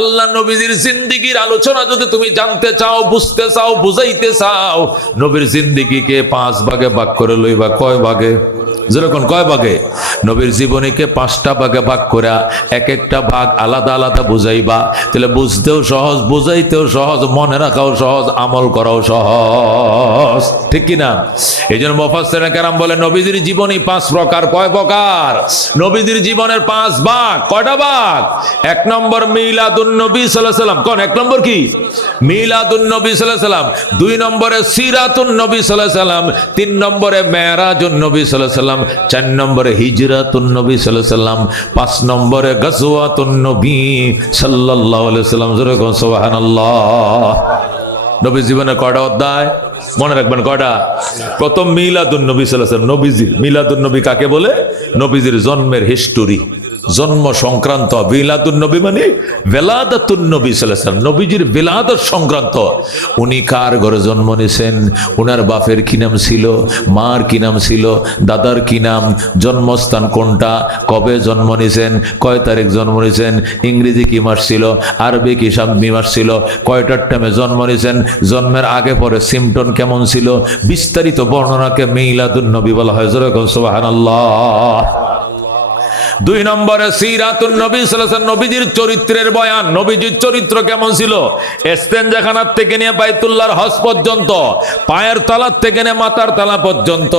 আল্লাহ নবীজির জিন্দেগীর আলোচনা যদি তুমি জানতে চাও, বুঝতে চাও, বুঝাইতে চাও, নবীর জিন্দেগীকে 5 ভাগে ভাগ করে লইবা। কয় ভাগে? যেরকম কয় ভাগে? নবীর জীবনীকে 5টা ভাগে ভাগ করে এক একটা ভাগ আলাদা আলাদা বুঝাইবা। তাহলে বুঝতেও সহজ, বুঝাইতেও সহজ, মনে রাখাও সহজ, আমল করাও সহজ। ঠিক কিনা? এই জন্য মুফাসসিরিনে কেরাম বলে নবীজির জীবনী 5 প্রকার। কয় প্রকার? নবীজির জীবনের 5 ভাগ। কয়টা ভাগ? 1 নম্বর মিলাদুন নবী সাল্লাল্লাহু আলাইহি সাল্লাম। কোন 1 নম্বর কি? মিলাদুন নবী সাল্লাল্লাহু আলাইহি সাল্লাম। 2 নম্বরে সিরাতুন নবী সাল্লাল্লাহু আলাইহি সাল্লাম। 3 নম্বরে মেরাজুন নবী সাল্লাল্লাহু আলাইহি সাল্লাম। 4 নম্বরে হিজরাতুন নবী সাল্লাল্লাহু আলাইহি সাল্লাম। 5 নম্বরে গাজওয়াতুন নবী সাল্লাল্লাহু আলাইহি সাল্লাম। জোরে কোন সুবহানাল্লাহ। নবী জীবনে কয়টা অধ্যায়? মনে রাখবেন কয়টা? প্রথম মিলাদুন নবী সাল্লাল্লাহু আলাইহি সাল্লাম। নবীজির মিলাদুন নবী কাকে বলে? নবীজির জন্মের হিস্টোরি, জন্ম সংক্রান্ত। মিলাদুন নবী মানে বেলাদাতুন নবী সাল্লাল্লাহু আলাইহি সাল্লাম, নবীজির বেলাদত সংক্রান্ত। উনি কার ঘরে জন্ম নিয়েছেন, উনার বাপের কি নাম ছিল, মার কি নাম ছিল, দাদার কি নাম, জন্মস্থান কোনটা, কবে জন্ম নিয়েছেন, কয় তারিখ জন্ম নিয়েছেন, ইংরেজি কি মাস ছিল, আরবি কি মাস ছিল, কয়টার টাইমে জন্ম নিয়েছেন, জন্মের আগে পরে সিমটন কেমন ছিল, বিস্তারিত বর্ণনাকে মিলাদুন নবী বলা হয়। যেরকম সুবহানাল্লাহ। 2 নম্বরে সিরাতুন নবী সাল্লাল্লাহু আলাইহি ওয়াসাল্লাম, নবীজির চরিত্রের বয়ান। নবীজির চরিত্র কেমন ছিল? ইস্তেনজাখানার থেকে নিয়ে বাইতুল্লাহর হজ পর্যন্ত, পায়ের তলার থেকে নিয়ে মাথার তলা পর্যন্ত,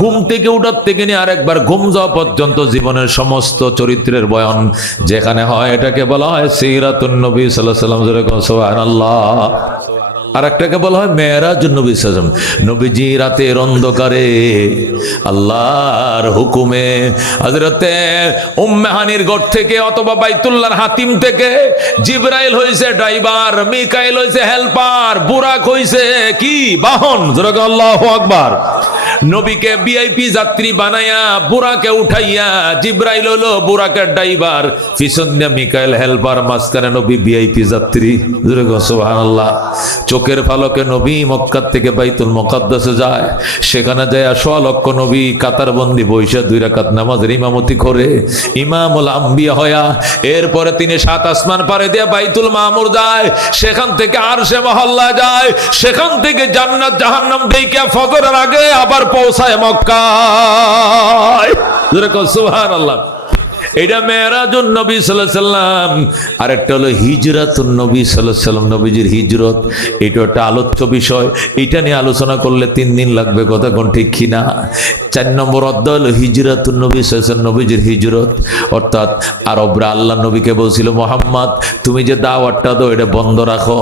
ঘুম থেকে উঠার থেকে নিয়ে আরেকবার ঘুম যাওয়া পর্যন্ত জীবনের সমস্ত চরিত্রের বয়ান যেখানে হয় এটাকে বলা হয় সিরাতুন নবী সাল্লাল্লাহু আলাইহি ওয়াসাল্লাম। যেরকম সুবহানাল্লাহ। আর একটাকে বলা হয় মেরাজুন নবী সাল্লাল্লাহু আলাইহি ওয়াসাল্লাম। নবীজি রাতের অন্ধকারে আল্লাহর হুকুমে হযরতে উম্মে হানির ঘর থেকে অথবা বাইতুল্লাহর হাতিম থেকে জিবরাইল হইছে ড্রাইভার, মিকাইল হইছে হেল্পার, বুরাক হইছে কি বাহন। যেরকম আল্লাহু আকবার। নবীকে ভিআইপি যাত্রী বানায়া বুরাকে উঠাইয়া জিবরাইল হলো বুরাকের ড্রাইভার, পিছন দিয়ে মিকাইল হেল্পার, মাঝখানে নবী ভিআইপি যাত্রী। যেরকম সুবহানাল্লাহ। চোখের পালকে নবী মক্কা থেকে বাইতুল মুকাদ্দাসে যায়, সেখানে যায় 100 লক্ষ নবী কাতারবন্দি বৈশা 2 রাকাত নামাজের ইমামতি করে ইমামুল আম্বিয়া হয়া, এরপরে তিনি 7 আসমান পারে দিয়ে বাইতুল মামুর যায়, সেখান থেকে আরশে মহল্লা যায়, সেখান থেকে জান্নাত জাহান্নাম দেখে ফজরের আগে আবার পৌঁছায় মক্কায়। যেরকম সুবহানাল্লাহ। এটা মেরাজুন নবী সাল্লাল্লাহু আলাইহি সাল্লাম। আরেকটা হলো হিজরাতুন নবী সাল্লাল্লাহু আলাইহি সাল্লাম, নবীজির হিজরত। এটা একটা আলোচ্য বিষয়, এটা নিয়ে আলোচনা করলে 3 দিন লাগবে, কথা কোন ঠিক কিনা? 4 নম্বর অধ্যায় হলো হিজরাতুন নবী সাল্লাল্লাহু আলাইহি সাল্লাম, নবীজির হিজরত। অর্থাৎ আরবরা আল্লাহ নবীকে বলছিল, মোহাম্মদ তুমি যে দাওয়াতটা দাও এটা বন্ধ রাখো।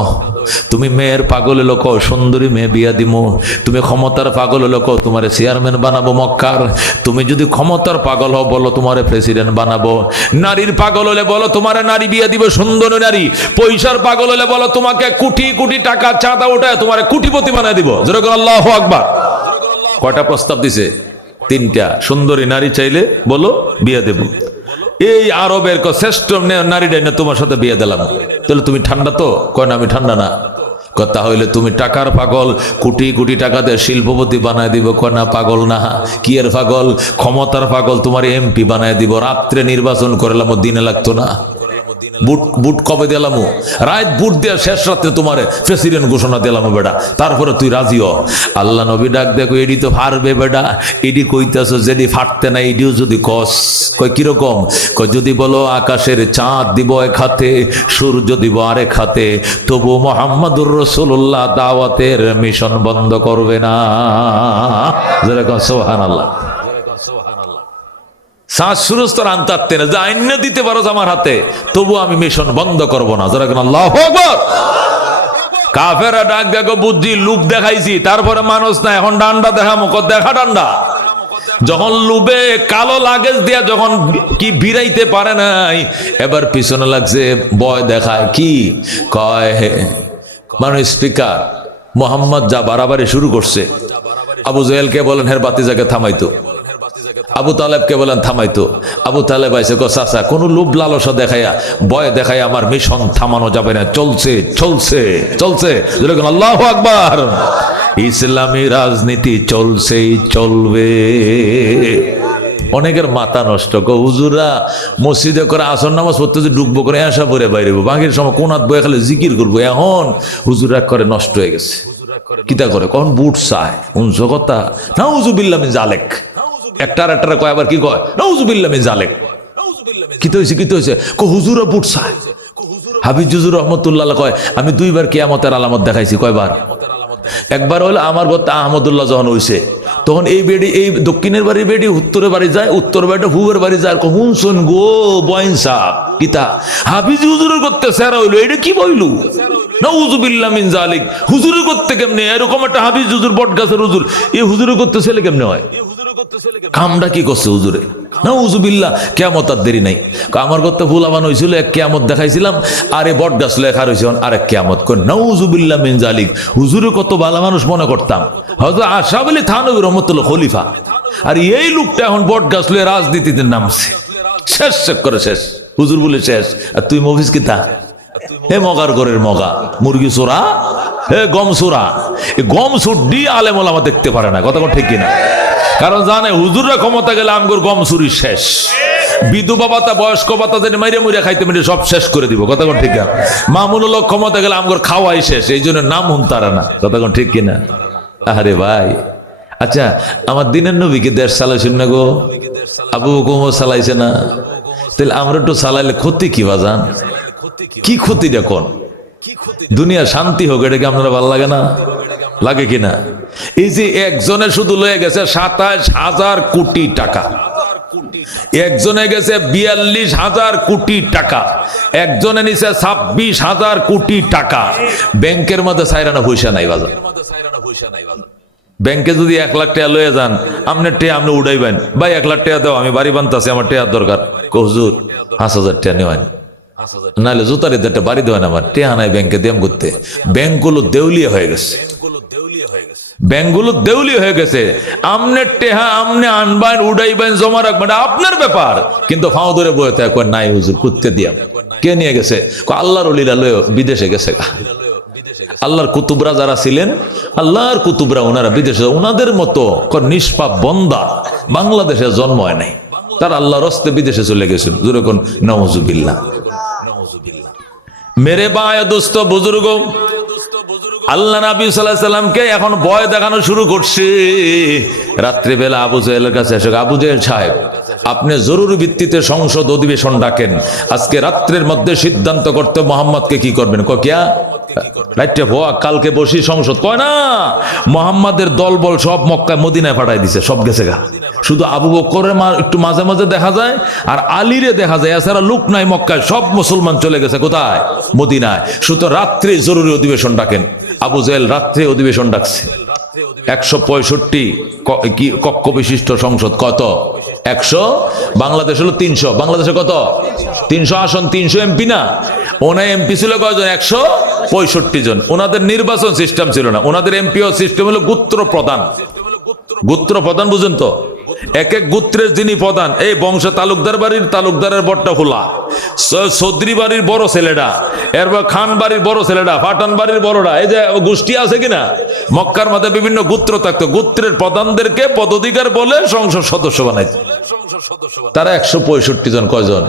তুমি মেয়ের পাগল লোক, সুন্দরী মেয়ে বিয়া দিমু। তুমি ক্ষমতার পাগল লোক, তোমারে চেয়ারম্যান বানাবো মক্কার। তুমি যদি ক্ষমতার পাগল হও বলো তোমারে প্রেসিডেন্ট বানাবো। নারীর পাগল হলে বলো তোমারে নারী বিয়া দিব, সুন্দরী নারী। পয়সার পাগল হলে বলো তোমাকে কোটি কোটি টাকা চাঁদা উঠায় তোমারে কোটিপতি বানায় দিব। যেরকম আল্লাহু আকবার। কয়টা প্রস্তাব দিছে? 3টা। সুন্দরী নারী চাইলে বলো বিয়া দেব। এই আরবের শ্রেষ্ঠ নারীটাই না তোমার সাথে বিয়ে দিলাম। তাহলে তুমি ঠান্ডা তো? কয় না আমি ঠান্ডা না। কথা হইলে তুমি টাকার পাগল, কোটি কোটি টাকা দিয়ে শিল্পপতি বানায় দিব। কয় না পাগল না। কি এর পাগল? ক্ষমতার পাগল, তোমার এমপি বানায় দিব। রাত্রে নির্বাচন করলাম, দিনে লাগতো না। বুট বুট কবে দিলাম? রাত বুট দিয়ে শেষ রাত্রে তোমার প্রেসিডেন্ট ঘোষণা দিলাম বেটা, তারপরে তুই রাজিও। আল্লাহ নবী ডাক দেখো, এডি তো ফারবে বেটা, এডি কইতাছ যেডি ফাটতে না, এডিও যদি কস। কয় কিরকম? কয় যদি বলো আকাশের চাঁদ দিব এক হাতে, সূর্য দিব আরেক হাতে, তবু মুহাম্মাদুর রাসূলুল্লাহ দাওয়াতের মিশন বন্ধ করবে না। যেরকম সুবহানাল্লাহ। শ্বাস সুরস্তর আনতে না, যে আইন দিতে পারো আমার হাতে, তবু আমি মিশন বন্ধ করবো না। যারা আল্লাহু আকবার। কাফেরা ডাক দেখো, বুদ্ধি লুপ দেখাইছি, তারপরে মানুষ না, এখন ডান্ডা দেখামো। দেখা ডান্ডা যখন লুবে কালো লাগেজ দিয়া যখন কি বিরাইতে পারে নাই, এবার পিছনে লাগছে ভয় দেখায়। কি কয়? মানুষ স্পিকার মোহাম্মদ যা বাড়াবাড়ি শুরু করছে। আবু জেহেলকে বলেন হের বাতিজাকে থামাইতো। আবু তালেবকে বলেন থামাইতো। আবু তালেব আইসে কো চাচা কোন লোভ লালসা দেখাইয়া ভয় দেখাইয়া আমার মিশন থামানো যাবে না, চলছে চলছে চলছে। আল্লাহু আকবার। ইসলামী রাজনীতি চলছেই চলবে। অনেকের মাথা নষ্ট হুজুরা মসজিদে করে আসর নামাজ পড়তে যে ঢুকবো করে এসা পরে বাইরে বাঘের সময় কোনাত বয়ে খালি জিকির করবো, এখন হুজুরা করে নষ্ট হয়ে গেছে। কিতা করে কখন বুট চায় উনস কথা নাউজুবিল্লাহ মিন জালেক, একটার কয় আবার কি কয় নাউজুবিল্লাহ মিন জালেক। কিতা হয়েছে হুজুরা বুট চায়। হাফিজ হুজুর রহমতুল্লাহ কয় আমি 2 বার কিয়ামতের আলামত দেখাইছি। কয়বার? একবার হলো আমার কথা আহমদুল্লাহ যখন হইছে, তখন এই বেডি এই দক্ষিণের বাড়ির বেডি উত্তরের বাড়ি যায়, উত্তর বাড়িটা পূবের বাড়ি যায়। হুনসুন গো বয়েন সাহেব কিতা হাফিজ হুজুরের করতে সেরা হইলো, এটা কি বইলু নাউজুবিল্লাহ মিন জালিক। হুজুরের করতে কেমনে এরকম একটা হাফিজ হুজুর বট গাছের হুজুর, এই হুজুরের করতে ছেলে কেমনে হয়? কামটা কি করছে হুজুরে? নাউজুবিল্লাহ। কিয়ামত আর দেরি নাই। আমার করতে ভুল আবান হয়েছিল, এক কিয়ামত দেখাইছিলাম, আরে বট গাছ লেখা রয়েছে আরেক কিয়ামত। নাউজুবিল্লাহ মিন জালিক। হুজুরে কত ভালো মানুষ মনে করতাম, হযরত আশরাফ আলী থানভী রহমাতুল্লাহ খলিফা, আর এই লোকটা এখন বট গাছ লয়ে রাজনীতিতে নামছে। শেষ করে শেষ, হুজুর বলে শেষ। আর তুই মফিজ কিতা হে মগার ঘরের মগা মুরগি চোরা, হে গম চোরা। গম সুড্ডি আলেম ওলামা দেখতে পারে না, কথা ঠিক কিনা? কারণ জানে হুজুররা ক্ষমতা গেলে আমগর গম চুরি শেষ, বিধবা ভাতা বয়স্ক ভাতা যেন মাইরে মুড়ে খাইতে মেরে সব শেষ করে দিব, কথা ঠিক না? মামুনুল হক ক্ষমতা গেলে আমগর খাওয়াই শেষ, এই জন্য নাম হুনতারা না, কথা ঠিক কিনা? আরে ভাই, আচ্ছা আমার দিনের নবীকে দেশ চালাইছেন না গো, আবু বকর চালাইছে না, তাহলে আমরা একটু চালাইলে ক্ষতি কি বাজান? কি ক্ষতি দেখুন? দুনিয়া শান্তি হোক, এটা কি আপনারা ভালো লাগে না? লাগে কিনা? এই যে একজনে শুধু লয়ে গেছে 27,000 কোটি টাকা, একজনে গেছে 42,000 কোটি টাকা, একজনে নিছে 26,000 কোটি টাকা। ব্যাংকের মধ্যে সাইরানা পয়সা নাই বাজার। ব্যাংকে যদি 1 লাখ টাকা লয়ে যান, আপনার টেয়া আপনি উড়াইবেন, ভাই 1 লাখ টাকা দাও, আমি বাড়ি বানতেছি, আমার টেয়ার দরকার। হুজুর 5,000 টাকা নেওয়ান, নাহলে জুতারি একটা বাড়ি দেওয়া আমার টেহা নাই ব্যাংকে দেম করতে। ব্যাংকগুলো দেউলিয়া হয়ে গেছে, ব্যাংকগুলো দেউলিয়া হয়ে গেছে। আমনের টেহা আমনে আনবেন, উড়াইবেন, জমা রাখবেন, আপনার ব্যাপার। কিন্তু ফাও ধরে বয়ে থাকে নাই হুজুর কুত্তে দিয়া কে নিয়ে গেছে? আল্লাহর ওলিরা লয়ে বিদেশে গেছে। আল্লাহর কুতুবরা যারা ছিলেন, আল্লাহর কুতুবরা ওনারা বিদেশে, ওনাদের মতো নিষ্পাপ বন্দা বাংলাদেশে জন্ম হয় নাই, তার আল্লাহর হস্তে বিদেশে চলে গেছেন। যেরকম নাউজুবিল্লাহ। মেরে বায় দোস্ত বুজুর্গ, আল্লাহ নবী সাল্লাল্লাহু আলাইহি সাল্লামকে এখন ভয় দেখানো শুরু করছে। রাত্রিবেলা আবু জাহেলের কাছে এসে, আবু জাহেল সাহেব আপনি জরুরি ভিত্তিতে সংসদ অধিবেশন ডাকেন, আজকে রাত্রের মধ্যে সিদ্ধান্ত করতে মোহাম্মদকে কি করবেন। কিয়া রাইটে ভোয়া কালকে বসি সংসদ। কয় না, মোহাম্মদের দল বল সব মক্কায় মদিনায় পাঠাই দিছে, সব গেছে গা। শুধু আবু বকরের একটু মাঝে মাঝে দেখা যায়, আর আলীরে দেখা যায়, এছাড়া লোক নাই মক্কায়, সব মুসলমান চলে গেছে কোথায়? মদিনায়। সুতরাং রাত্রে জরুরি অধিবেশন ডাকেন। আবু জাহেল রাত্রে অধিবেশন ডাকছে। 165 কক্ষ বিশিষ্ট সংসদ। কত? 100। বাংলাদেশ হলো 300। বাংলাদেশে কত? 300 আসন, 300 এমপি না। ওনার এমপি ছিল কয়জন? 165 জন। ওনাদের নির্বাচন সিস্টেম ছিল না, ওনাদের এমপিও সিস্টেম হলো গোত্র প্রধান। গোত্র প্রধান বুঝেন তো? এক এক গোত্রের যিনি প্রধান, এই বংশ তালুকদার বাড়ির তালুকদারের বটটা খোলা, চৌধুরী বাড়ির বড় ছেলেটা, এরপর খান বাড়ির বড় ছেলেটা, ফাটান বাড়ির বড়টা, এই যে গোষ্ঠী আছে কিনা, মক্কার মধ্যে বিভিন্ন গোত্র থাকতো। গোত্রের প্রধানদেরকে পদাধিকার বলে সংসদ সদস্য বানাইত। তারা 165 জন। কয়জন?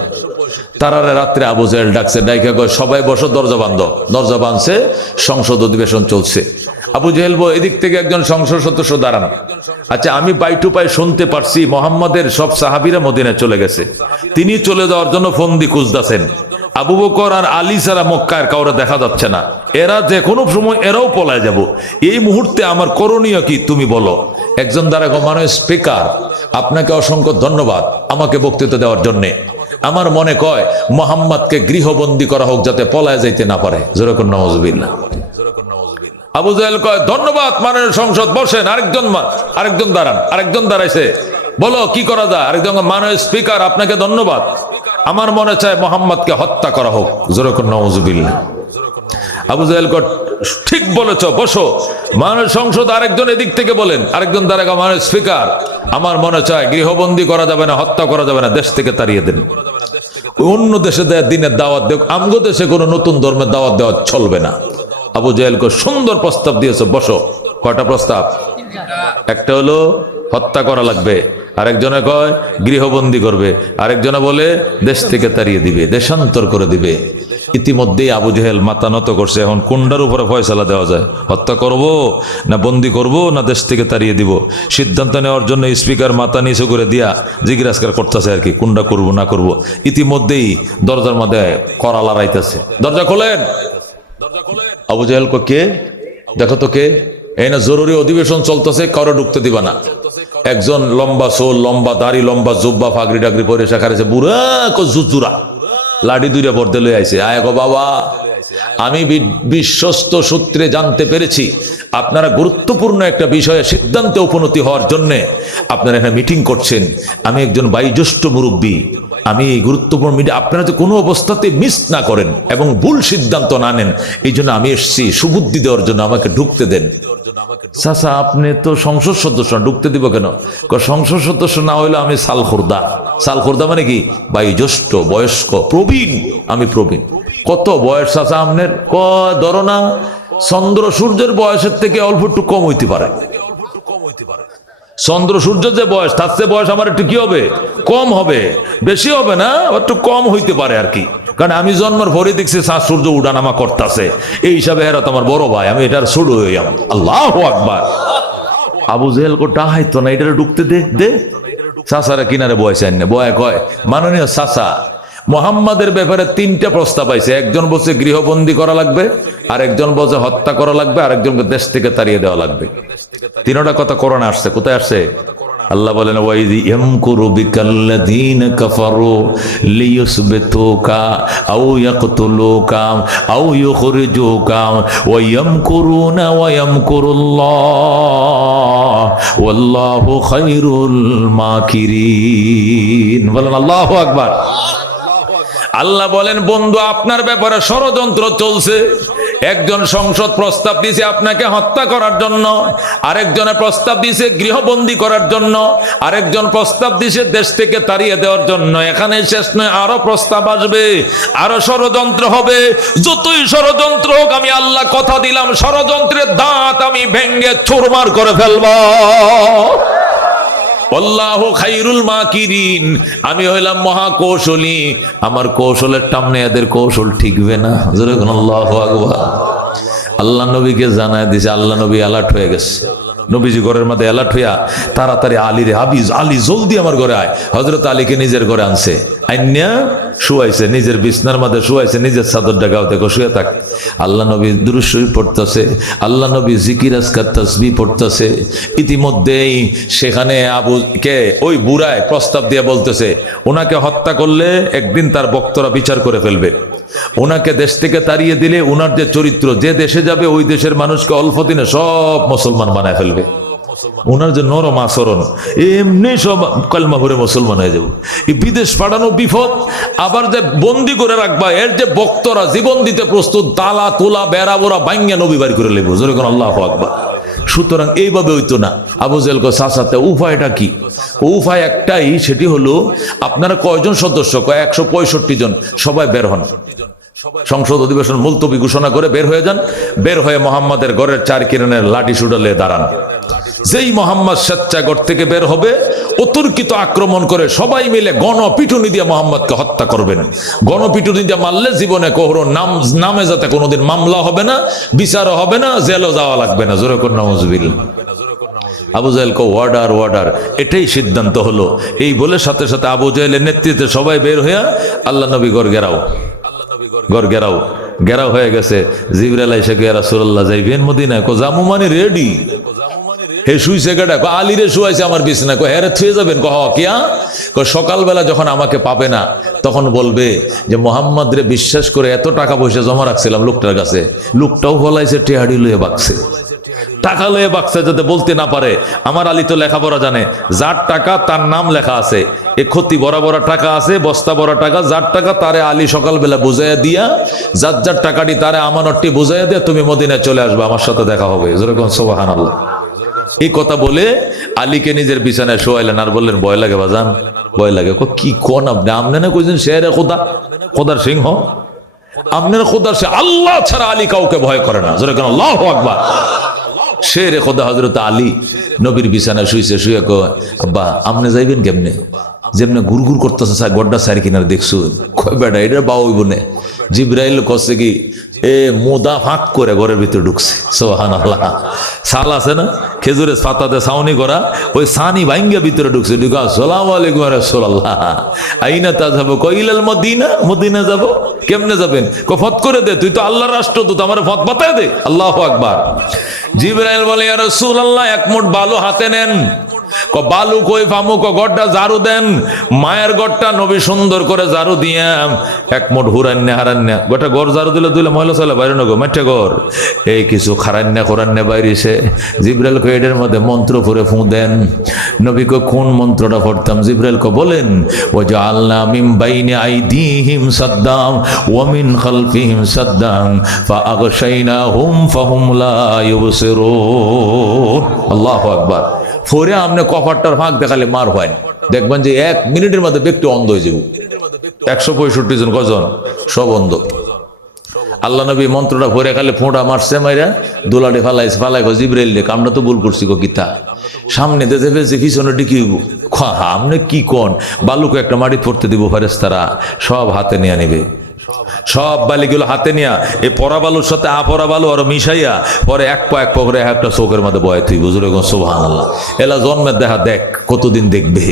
তারা রাত্রে আবু জাহেল ডাকছে, ডাইকা কয় সবাই বসো, দরজা বান্ধ। দরজা বাঁধছে, সংসদ অধিবেশন চলছে। আবু জাহেল এদিক থেকে একজন সংসদ সদস্য দাঁড়ান, আচ্ছা আমি পাই টু পাই শুনতে পারছি মোহাম্মদের সব সাহাবীরা মদিনায় চলে গেছে, তিনি চলে যাওয়ার জন্য ফন্দি খুঁজতেছেন। আবু বকর আর আলী ছাড়া মক্কায় কাউরে দেখা যাচ্ছে না, এরা যে কোনো সময় এরাও পলায় যাব, এই মুহূর্তে আমার করণীয় কি তুমি বলো। একজন দ্বারা মানে স্পিকার, আপনাকে অসংখ্য ধন্যবাদ আমাকে বক্তৃতা দেওয়ার জন্য। আমার মনে কয় মোহাম্মদকে গৃহবন্দী করা হোক, যাতে পলায় যাইতে না পারে। যেরকম নাউজুবিল্লাহ। আবু জাহেল কয় ধন্যবাদ মাননীয় সংসদ, বসেন। আরেকজন দাঁড়ান, আরেকজন দাঁড়াইছে, বলো কি করা যায়। আরেকজন মাননীয় স্পিকার আপনাকে ধন্যবাদ, আমার মনে চায় মোহাম্মদকে হত্যা করা হোক। যেরকম নাউজুবিল্লাহ। আবু জাহেল কয় ঠিক বলেছ, বসো। মাননীয় সংসদ আরেকজন এদিক থেকে বলেন, আরেকজন দাঁড়ায় মাননীয় স্পিকার আমার মনে চায় গৃহবন্দী করা যাবে না, হত্যা করা যাবে না, দেশ থেকে তাড়িয়ে দেন। অন্য দেশে দেয় দিনের দাওয়াত দেখ, আমগো দেশে কোনো নতুন ধর্মের দাওয়াত দেওয়া চলবে না। আবু জাহেলকে সুন্দর প্রস্তাব দিয়েছে, বসো। কয়টা প্রস্তাব? একটা হলো হত্যা করা লাগবে, আরেকজনে কয় গৃহবন্দী করবে, আরেকজনে বলে দেশ থেকে তাড়িয়ে দিবে, দেশান্তর করে দিবে। ইতিমধ্যেই আবু জেহেল মাথা নত করছে। এখন কোনটার উপরে ফয়সালা দেওয়া যায়? হত্যা করব না বন্দি করব না দেশ থেকে তাড়িয়ে দিব? সিদ্ধান্ত নেওয়ার জন্য স্পিকার মাথা নিচু করে দিয়া জিজ্ঞাসা করতেছে আর কি, কোনটা করব না করব। ইতিমধ্যেই দরজার মধ্যে কড়া লড়াইতেছে, দরজা খোলেন। আবু জেহেল কো কে? দেখো তো কে? এই না জরুরি অধিবেশন চলতেছে, কারো ঢুকতে দিবা না। একজন লম্বা সোল, লম্বা দাড়ি, লম্বা জুব্বা, ফাগরি টাগরি পরে সেখানে বুড়া জুজুরা লাঠি দুইটা বর্দে লয়ে আইছে। আয় গো বাবা, আমি বিশ্বস্ত সূত্রে জানতে পেরেছি আপনারা গুরুত্বপূর্ণ একটা বিষয়ে সিদ্ধান্তে উপনীত হওয়ার জন্য আপনারা এখানে মিটিং করছেন। আমি একজন বয়োজ্যেষ্ঠ মুরব্বী, আমি এই গুরুত্বপূর্ণ মিটিং আপনারা তো কোনো অবস্থাতে মিস না করেন এবং ভুল সিদ্ধান্ত না নেন, এই জন্য আমি এসেছি সুবুদ্ধি দেওয়ার জন্য, আমাকে ঢুকতে দেন। চাচা আপনি তো সংসদ সদস্য, ঢুকতে দিব কেন? সংসদ সদস্য না হইলে আমি সালখুর্দা। সালখুর্দা মানে কি? বয়োজ্যেষ্ঠ, বয়স্ক, প্রবীণ। আমি প্রবীণ। কত বয়স চাচা আপনার? ধরো না চন্দ্র সূর্যের বয়সের থেকে অল্প একটু কম হইতে পারে। চন্দ্র সূর্য যে বয়স, তার চেয়ে বয়স আমার একটু কি হবে? কম হবে, বেশি হবে না, একটু কম হইতে পারে আর কি। কারণ আমি জন্মের পরে দেখছি চাঁদ সূর্য উঠানামা করতেছে, এই হিসাবে এরা তো আমার বড় ভাই, আমি এটার ছোট হইয়াম। আল্লাহু আকবার। আবু জেহেল কো ডাহাইতো না, এটা ঢুকতে দে দে। চাচারা কিনারে বয়স আইন না, বয় কয় মাননীয় চাচা, মোহাম্মদের ব্যাপারে 3টা প্রস্তাব আইছে। একজন বলছে গৃহবন্দী করা লাগবে, আরেকজন বলছে হত্যা করা লাগবে, আরেকজনকে দেশ থেকে তাড়িয়ে দেওয়া লাগবে। 3টা কথা কোরআনে আসছে। কোথায় আসছে? আল্লাহ বলেন ওয়াইদি ইয়ামকুরু বিকাল্লাযীনা কাফারু লিয়ুসবিতুকা আও ইয়াকতুলুকা আও ইউখরিজুকা ওয়া ইয়ামকুরুনা ওয়া ইয়ামকুরুল্লাহ ওয়াল্লাহু খায়রুল মাকিরিন। বলেন আল্লাহু আকবার। আল্লাহ বলেন বন্ধু, আপনার ব্যাপারে ষড়যন্ত্র চলছে। একজন সংসদ প্রস্তাব দিয়েছে আপনাকে হত্যা করার জন্য, আরেকজনের প্রস্তাব দিয়েছে গৃহবন্দী করার জন্য, আরেকজন প্রস্তাব দিয়েছে দেশ থেকে তাড়িয়ে দেওয়ার জন্য। এখানে শেষ নয়, আরো প্রস্তাব আসবে, আরো ষড়যন্ত্র হবে। যতই ষড়যন্ত্র হোক, আমি আল্লাহ কথা দিলাম ষড়যন্ত্রের দাঁত আমি ভেঙ্গে চুরমার করে ফেলবো। আল্লাহু খায়রুল মাকিরিন। আমি হইলাম মহাকৌশলী, আমার কৌশলের টামনে এদের কৌশল ঠিকবে না। জোরে বলুন আল্লাহু আকবার। আল্লাহ নবীকে জানায় দিছে, আল্লাহ নবী অ্যালার্ট হয়ে গেছে। নবীজি ঘরের মধ্যে অ্যালার্ট হইয়া তাড়াতাড়ি আলী রে, আলী জলদি আমার ঘরে আয়। হযরত আলীকে নিজের ঘরে আনছে, আইন্যা শুয়াইছে, নিজের বিছনার মধ্যে শুয়াইছে, নিজের চাদরটা গাও দেখো শুয়ে থাক। আল্লাহ নবী দুরূদ শরীফ পড়তেছে, আল্লাহ নবী জিকির আজকার তাসবিহ পড়তেছে। ইতিমধ্যেই সেখানে আবু কে ওই বুড়ায় প্রস্তাব দিয়ে বলতেছে, ওনাকে হত্যা করলে একদিন তার ভক্তরা বিচার করে ফেলবে, ওনাকে দেশ থেকে তাড়িয়ে দিলে ওনার যে চরিত্র, যে দেশে যাবে ওই দেশের মানুষকে অল্প দিনে সব মুসলমান বানায় ফেলবে। ওনার যে নরম আচরণ, এমনি সব কলমা পড়ে মুসলমান হয়ে যাবে। এই বিদেশ পাঠানো বিপদ, আবার যে বন্দি করে রাখবা, এর যে ভক্তরা জীবন দিতে প্রস্তুত, তালা তোলা বেড়া বোরা বাইঙ্গা নবী বাড়ি করে লেবো। জোরে কোন আল্লাহু আকবার। সুতরাং এইভাবে হইতো না। আবু জেহেল কয় চাচাতে উপায়টা কি? উপায় একটাই, সেটি হলো আপনারা কয়জন সদস্য? কয় 165 জন। সবাই বের হন, সংসদ অধিবেশন মুলতবি ঘোষণা করে বের হয়ে যান। বের হয়ে মোহাম্মদের ঘরের 4 কিরণের লাঠি সুডালে দাঁড়ান। যেই মোহাম্মদ স্বেচ্ছাগর থেকে বের হবে, অতর্কিত আক্রমণ করে সবাই মিলে গণপিটুনি দিয়ে মোহাম্মদকে হত্যা করবেন। গণপিটুনি দিয়ে মারলে জীবনে কোহরো নামে যাতে কোনোদিন মামলা হবে না, বিচারও হবে না, জেলও যাওয়া লাগবে না। জোরে কোন নাউজুবিল্লাহ। আবু জেহেল কো ওয়ার্ডার ওয়ার্ডার, এটাই সিদ্ধান্ত হলো। এই বলে সাথে সাথে আবু জেহেলের নেতৃত্বে সবাই বের হইয়া আল্লাহ নবী ঘর ঘেরাও, ঘর ঘেরাও ঘেরাও হয়ে গেছে। জিবরাইল এসে কে রাসূলুল্লাহ যাইবেন মদিনায়? কো জামু মানে রেডি। হে শুইছে কেডা? কো আলী রে শুয়াইছে আমার বিছানায়। কো হ্যাঁ রে থুয়ে যাবেন? কো হ কিয়া? কো সকালবেলা যখন আমাকে পাবে না তখন বলবে যে মোহাম্মদ রে বিশ্বাস করে এত টাকা পয়সা জমা রাখছিলাম লোকটার কাছে, লোকটাও বলাইছে টেহাড়ি লয়ে বাকছে, টাকা লয়ে বাকছে, যাতে বলতে না পারে আমার আলী তো লেখাপড়া জানে, যার টাকা তার নাম লেখা আছে, এ ক্ষতি বড় বড় টাকা আছে, বস্তা বড় টাকা, যার টাকা তারে আলী সকালবেলা বুঝাইয়া দিয়া, যার যার টাকাটি তারে আমানতটি বুঝাইয়া দিয়ে তুমি মদিনায় চলে আসবে, আমার সাথে দেখা হবে। যেরকম সুবহানাল্লাহ। এই কথা বলে আলীকে নিজের বিছানায় শোয়াইলেন আর বললেন, ভয় লাগে বাজান, ভয় লাগে। কি কোন আপনি? আপনি না কইছেন শেরে খোদা, খোদার সিংহ, আপনার খোদার সে, আল্লাহ ছাড়া আলী কাউকে ভয় করে না। যেরকম আল্লাহু আকবার। শেরে খোদা হযরত আলী নবীর বিছানায় শুইছে, শুয়ে কয়, আব্বা আপনি যাইবেন কেমনে? যেমনে গুড়গুড় করতেছে গড্ডা সারি কিনারে দেখছো? কয় বেটা এটা বাবা হইব না। জিব্রাইল কচ্ছে কি, এ মোদা ফাঁক করে ঘরের ভিতরে ঢুকছে। সুবহানাল্লাহ। সাল আছে না খেজুরের পাতাতে ছাউনি করা, ওই সানি ভাঙ্গা ভিতরে ঢুকছে। ঢুকা আসসালামু আলাইকুম ইয়া রাসূলুল্লাহ, আইনা তাযহাবু? কইলাল মদিনা, মদিনা যাব। কেমনে যাবেন? কয় ফত করে দে, তুই তো আল্লাহর রাষ্ট্রদূত, আমার ফত বাতায় দে। আল্লাহু আকবার। জিবরাইল বলে, ইয়া রাসূলুল্লাহ এক মুঠ বালু হাতে নেন। বালু কই ফামু? গড়টা ঝাড়ু দেন। মায়ের গড়টা নবী সুন্দর করে ঝাড়ু দিয়া এক মুঠ হুরান্যা হারান্যা গোটা গড় ঝাড়ু দিলে দিলে ময়লা চলে বাইরে নগো মেটে গড় এই কিছু খারান্যা খোরান্যা বাইরেছে। জিব্রাইল কো এটার মধ্যে মন্ত্র পড়ে ফু দেন। নবী কো কোন মন্ত্রটা পড়তাম? জিব্রাইল কো বলেন, ও জাআলনা মিন বাইনি আইদিহিম সাদ্দাম ওয়া মিন খালফিহিম সাদ্দাম ফাআগশাইনাহুম ফাহুম লা ইউবসিরুন। আল্লাহু আকবার। ফোরে আপনি কপারটার ফাঁক দেখালে মার হয় না, দেখবেন যে 1 মিনিটের মধ্যে ব্যক্তি অন্ধ হয়ে যাব। 165 জন কজন? সব অন্ধ। আল্লাহ নবী মন্ত্রটা ভরে খালি ফোঁটা মারছে, মাইরা দোলাটি ফালাইছে, ফালাই গো জিব্রাইল রে আমরা তো ভুল করছি গো কিতা, সামনে দিতে ফেলছে পিছনে ডিকিব। আপনি কি কোন? বালুকে একটা মাটি পড়তে দিব, ফেরেশতারা সব হাতে নিয়ে নিবে। সব বালিগুলো হাতে নিয়া এই পরা বালুর সাথে আপরা বালু আর মিশাইয়া পরে এক পা করে একটা চোখের মধ্যে বয় তুই বুঝলে। সুবহানাল্লাহ। এলা জন্মের দেখা দেখ কতদিন দেখবে।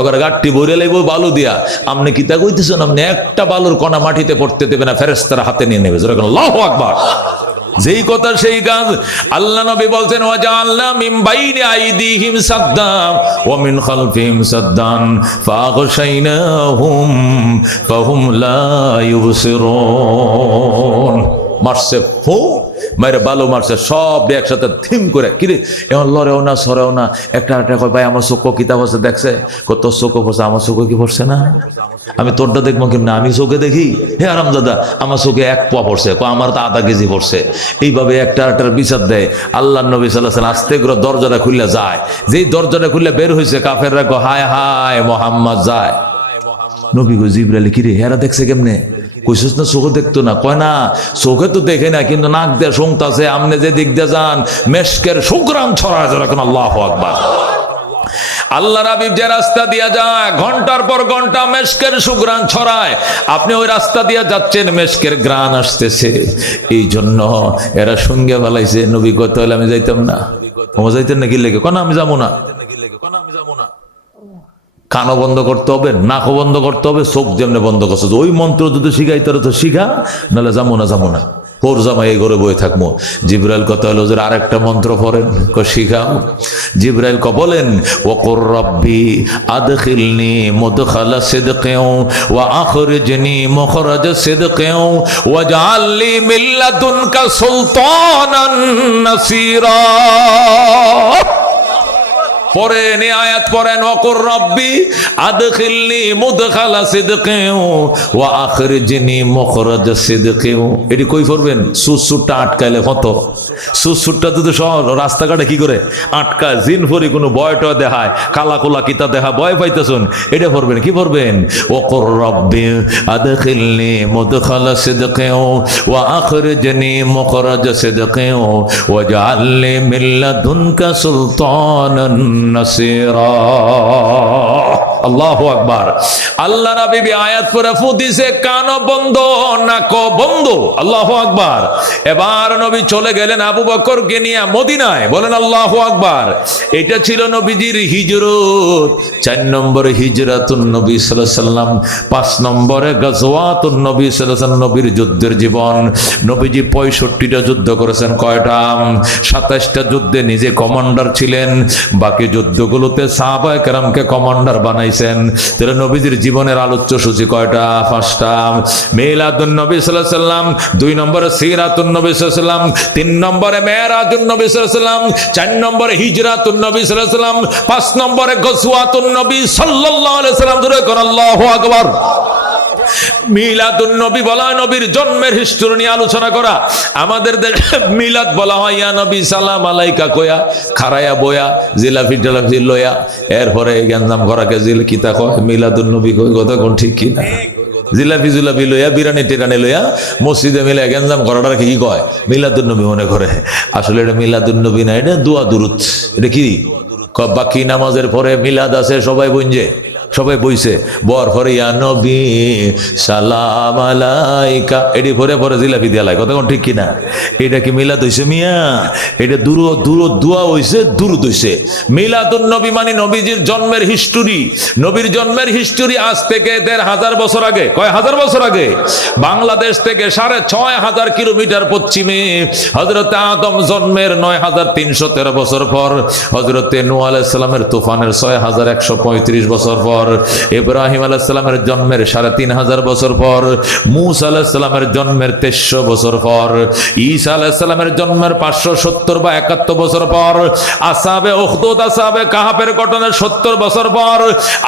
এবার গাঠটি ভরে লাইব বালু দিয়া। আপনি কি তা কইতেছেন? আপনি একটা বালুর কণা মাটিতে পড়তে দেবে না, ফেরেশতারা হাতে নিয়ে নেবে। আল্লাহু আকবার। যেই কথা সেই কাজ। আল্লাহ নবী বলছেন, ওয়া জাআলনা মিন বাইনি আইদিহিম সাদ্দাম ওয়া মিন খালফিহিম সাদ্দান ফাআগশাইনাহুম ফাহুম লা ইউবসিরুন। মারছে ফু, মাইরে বালু মারছে, সব একসাথে থিম করে কিরে এমন লড়েও না সরেও না। একটা কয় ভাই আমার চোখ কিতাব আছে দেখছে? কত চোখ পড়ছে? আমার চোখে কি পড়ছে না? আমি তোরটা দেখবো কেমন? আমি চোখে দেখি? হে আরামজাদা, আমার চোখে 1 পোয়া পড়ছে, আমার তো আধা কেজি পড়ছে। এইভাবে একটা বিচার দেয়। আল্লাহ নবী সাল্লাল্লাহু আলাইহি ওয়াসাল্লাম আস্তে করে দরজাটা খুলে যায়। যেই দরজাটা খুলে বের হয়েছে, কাফেররা কয় হায় হায় মুহাম্মদ যায়। নবী গো জিবরাইল কিরে হেরা দেখছে কেমনে? কইছিস না চোখে দেখতো না? কয় না চোখে তো দেখে না, কিন্তু নাক দিয়ে শুনতাছে। আমনে যে দিক দিয়ে যান মেশকের সুগ্রাম ছড়ায় যখন। আল্লাহু আকবার। আল্লাহর হাবিব যে রাস্তা দিয়া যায় ঘন্টার পর ঘন্টা মেশকের সুগ্রাণ ছড়ায়। আপনি ওই রাস্তা দিয়া যাচ্ছেন, মেশকের গ্রাণ আসতেছে। এই জন্য এরা সঙ্গে ফেলাইছে। নবী কত হলে আমি যাইতাম না। ও যাইতেন নাকি লেগে? কেন আমি যাবো না। কানও বন্ধ করতে হবে, নাকও বন্ধ করতে হবে, চোখ যেমনি বন্ধ করছে। ওই মন্ত্র যদি শিখাই তারা তো শিখা, নাহলে যাবো না। ওর জামাই এই ঘরে বয়ে থাকবো। জিব্রাইল কথা হলো যে আরেকটা মন্ত্র পড়েন, শিখাও। জিব্রাইল ক বলেন, ওয়াকুর রব্বি আদখিলনি মুদখালা সিদকিন ওয়া আখরিজনি মুখরাজা সিদকিন ওয়াজআলনি মিন লাদুনকা সুলতানান নাসীরা। পড়েন এই আয়াত পড়েন, ওয়াকুর রব্বি আদখিলনি মুদখালা সিদকিন ওয়া আখরিজনি মুখরাজা সিদকিন। এটি কই পড়বেন? সুসুরটা আটকাইলে কত? সুসুরটা তো সব রাস্তাঘাটে কি করে আটকায়, জিন ফরি কোনো বয়টা দেখায়, কালা কোলা কিতা দেখা ভয় পাইতেছুন। এটা পড়বেন। কি পড়বেন? ওয়াকুর রব্বি আদখিলনি মুদখালা সিদকিন ওয়া আখরিজনি মুখরাজা সিদকিন ওয়াজআলনি মিন লাদুনকা সুলতানান নাসীরা। আল্লাহু আকবার। আল্লাহ নবী আয়াত পড়ে ফুদিছে, কান বন্ধ, নাক বন্ধ। আল্লাহু আকবার। এবার নবী চলে গেলেন আবু বকরকে নিয়ে মদিনায়। বলেন আল্লাহু আকবার। এটা ছিল নবীজির হিজরত। 4 নম্বরে হিজরাতুন নবী সাল্লাল্লাহু আলাইহি সাল্লাম। 5 নম্বরে গাজওয়াতুন নবী সাল্লাল্লাহু আলাইহি সাল্লাম, নবীর যুদ্ধের জীবন। নবীজি 65টা যুদ্ধ করেছেন। কয়টা? 27টা যুদ্ধে নিজে কমান্ডার ছিলেন, বাকি যুদ্ধগুলোতে সাহাবায়ে কেরামকে কমান্ডার বানাইছেন। তাহলে নবীজির জীবনের আলোচ্য সূচি কয়টা? 5টা। মিলাদুন নবী সাল্লাল্লাহু আলাইহি সাল্লাম, 2 নম্বরে সিরাতুন নবী সাল্লাল্লাহু আলাইহি সাল্লাম, 3 নম্বরে মেরাজুন নবী সাল্লাল্লাহু আলাইহি সাল্লাম, 4 নম্বরে হিজরাতুন নবী সাল্লাল্লাহু আলাইহি সাল্লাম, 5 নম্বরে গজওয়াতুন নবী সাল্লাল্লাহু আলাইহি সাল্লাম। ধরে কোন আল্লাহু আকবার। মিলাদুন নবী বলা হয় নবীর জন্মের হিস্টোরি নিয়ে আলোচনা করা। আমাদের দেশে মিলাদ বলা হয় ইয়া নবী সালাম আলাইকা কয়া খারায়া বয়া জিলাফি টিলাফি লয়া, এরপরে গ্যাঞ্জাম করাকে জিল কিতা কয় মিলাদুন নবী কই। কথা কোন ঠিক কি না? জিলাপি জুলাপি লইয়া বিরানি টিরানি লইয়া মসজিদে মিলে গেঞ্জাম করাটার কি কয় মিলাদুন্নবী মনে করে। আসলে এটা মিলাদুন্নবী না, এটা দোয়া দুরুদ। এটা কি বাকি নামাজের পরে মিলাদ আছে, সবাই বুঝছে, সবাই বইছে বর পরে ইয়া নবী সালাম আলাইকা এটি পরে পরে জিলাপি দিয়া লাই, কথা কোন ঠিক কিনা? এটা কি মিলাদ হইছে মিয়া? এটা দোয়া হইছে, দুরুদ হইছে। মিলাদুন নবী মানে নবীজির জন্মের হিস্টোরি। নবীর জন্মের হিস্টোরি আজ থেকে ১৫০০ বছর আগে। কয় হাজার বছর আগে? বাংলাদেশ থেকে ৬৫০০ কিলোমিটার পশ্চিমে হযরত আদম জন্মের ৯৩১৩ বছর পর, হযরতে নূহ আলাইহিস সালামের তুফানের ৬১৩৫ বছর পর, ইব্রাহিম আলাইহিস সালামের জন্মের ৩৫০০ বছর পর, মূসা আলাইহিস সালামের জন্মের ২৩০০ বছর পর, ঈসা আলাইহিস সালামের জন্মের ৫৭০ বা ৭১ বছর পর, আসহাবে উখদুদ আসহাবে কাহাফের ঘটনার ৭০ বছর পর,